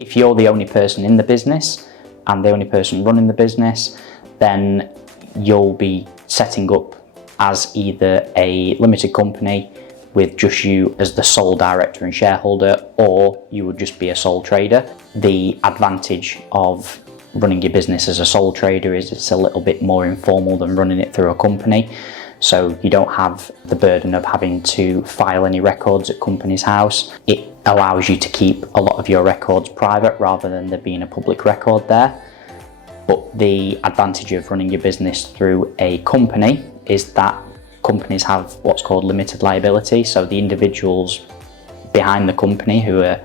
If you're the only person in the business and the only person running the business, then you'll be setting up as either a limited company with just you as the sole director and shareholder, or you would just be a sole trader. The advantage of running your business as a sole trader is it's a little bit more informal than running it through a company. So you don't have the burden of having to file any records at Companies House. It allows you to keep a lot of your records private rather than there being a public record there. But the advantage of running your business through a company is that companies have what's called limited liability. So the individuals behind the company, who are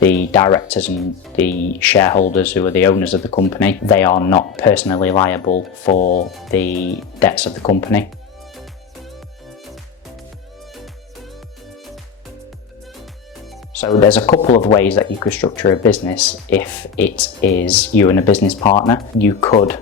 the directors and the shareholders, who are the owners of the company, they are not personally liable for the debts of the company. So there's a couple of ways that you could structure a business if it is you and a business partner. You could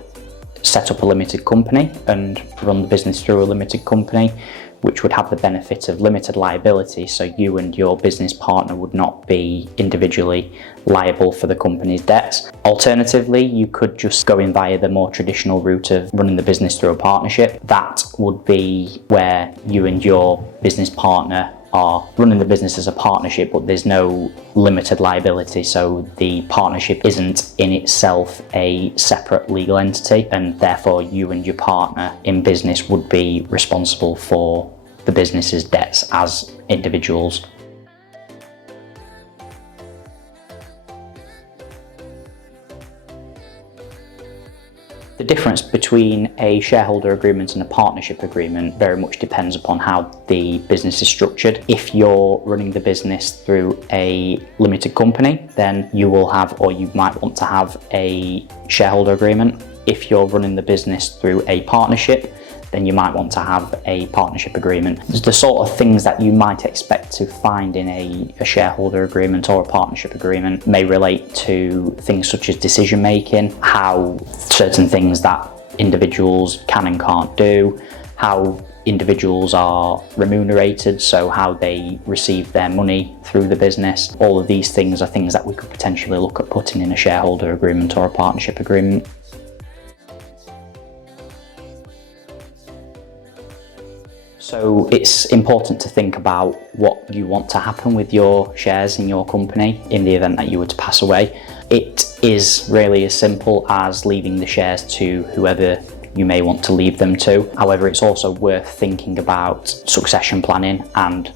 set up a limited company and run the business through a limited company, which would have the benefit of limited liability, so you and your business partner would not be individually liable for the company's debts. Alternatively, you could just go in via the more traditional route of running the business through a partnership. That would be where you and your business partner are running the business as a partnership, but there's no limited liability, so the partnership isn't in itself a separate legal entity, and therefore you and your partner in business would be responsible for the business's debts as individuals. The difference between a shareholder agreement and a partnership agreement very much depends upon how the business is structured. If you're running the business through a limited company, then you will have, or you might want to have, a shareholder agreement. If you're running the business through a partnership, then you might want to have a partnership agreement. The sort of things that you might expect to find in a shareholder agreement or a partnership agreement may relate to things such as decision making, how certain things that individuals can and can't do, how individuals are remunerated, so how they receive their money through the business. All of these things are things that we could potentially look at putting in a shareholder agreement or a partnership agreement. So it's important to think about what you want to happen with your shares in your company in the event that you were to pass away. It is really as simple as leaving the shares to whoever you may want to leave them to. However, it's also worth thinking about succession planning and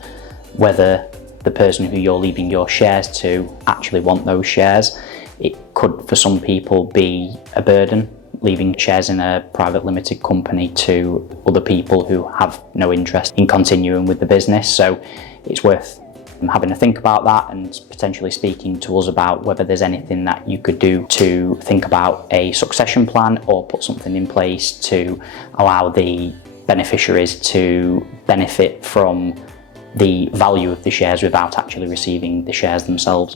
whether the person who you're leaving your shares to actually want those shares. It could, for some people, be a burden leaving shares in a private limited company to other people who have no interest in continuing with the business. So it's worth having a think about that and potentially speaking to us about whether there's anything that you could do to think about a succession plan or put something in place to allow the beneficiaries to benefit from the value of the shares without actually receiving the shares themselves.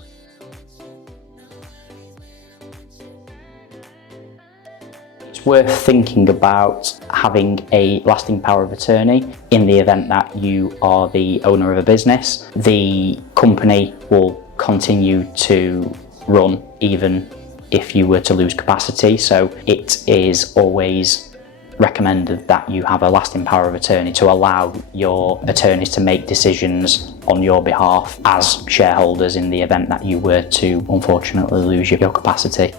It's worth thinking about having a lasting power of attorney in the event that you are the owner of a business. The company will continue to run even if you were to lose capacity, so it is always recommended that you have a lasting power of attorney to allow your attorneys to make decisions on your behalf as shareholders in the event that you were to unfortunately lose your capacity.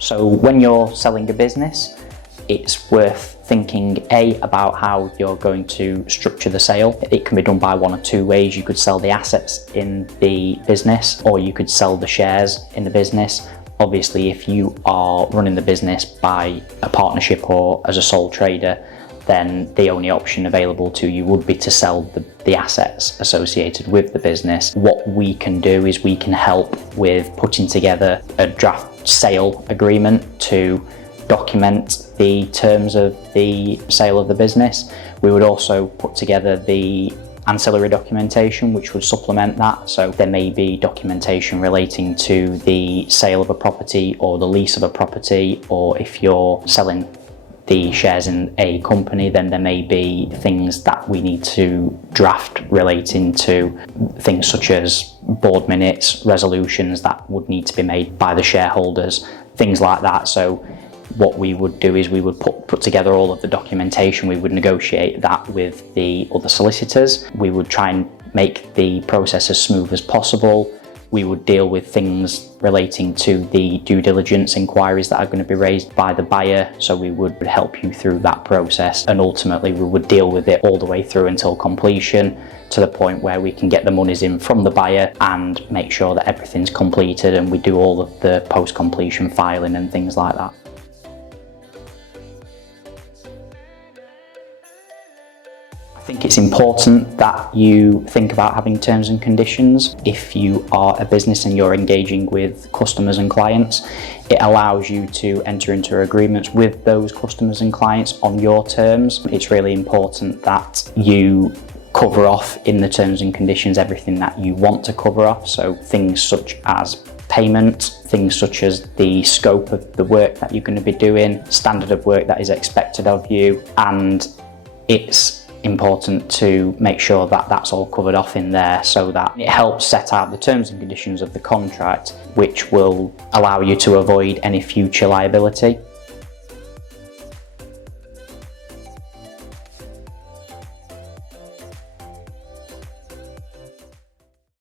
So when you're selling a business, it's worth thinking about how you're going to structure the sale. It can be done by one of two ways. You could sell the assets in the business, or you could sell the shares in the business. Obviously, if you are running the business by a partnership or as a sole trader, then the only option available to you would be to sell the assets associated with the business. What we can do is we can help with putting together a draft sale agreement to document the terms of the sale of the business. We would also put together the ancillary documentation which would supplement that. So there may be documentation relating to the sale of a property or the lease of a property, or if you're selling the shares in a company, then there may be things that we need to draft relating to things such as board minutes, resolutions that would need to be made by the shareholders, things like that. So what we would do is we would put together all of the documentation, we would negotiate that with the other solicitors, we would try and make the process as smooth as possible. We would deal with things relating to the due diligence inquiries that are going to be raised by the buyer, so we would help you through that process, and ultimately we would deal with it all the way through until completion, to the point where we can get the monies in from the buyer and make sure that everything's completed, and we do all of the post-completion filing and things like that. I think it's important that you think about having terms and conditions. If you are a business and you're engaging with customers and clients, it allows you to enter into agreements with those customers and clients on your terms. It's really important that you cover off in the terms and conditions everything that you want to cover off. So things such as payment, things such as the scope of the work that you're going to be doing, standard of work that is expected of you, and it's important to make sure that that's all covered off in there, so that it helps set out the terms and conditions of the contract, which will allow you to avoid any future liability.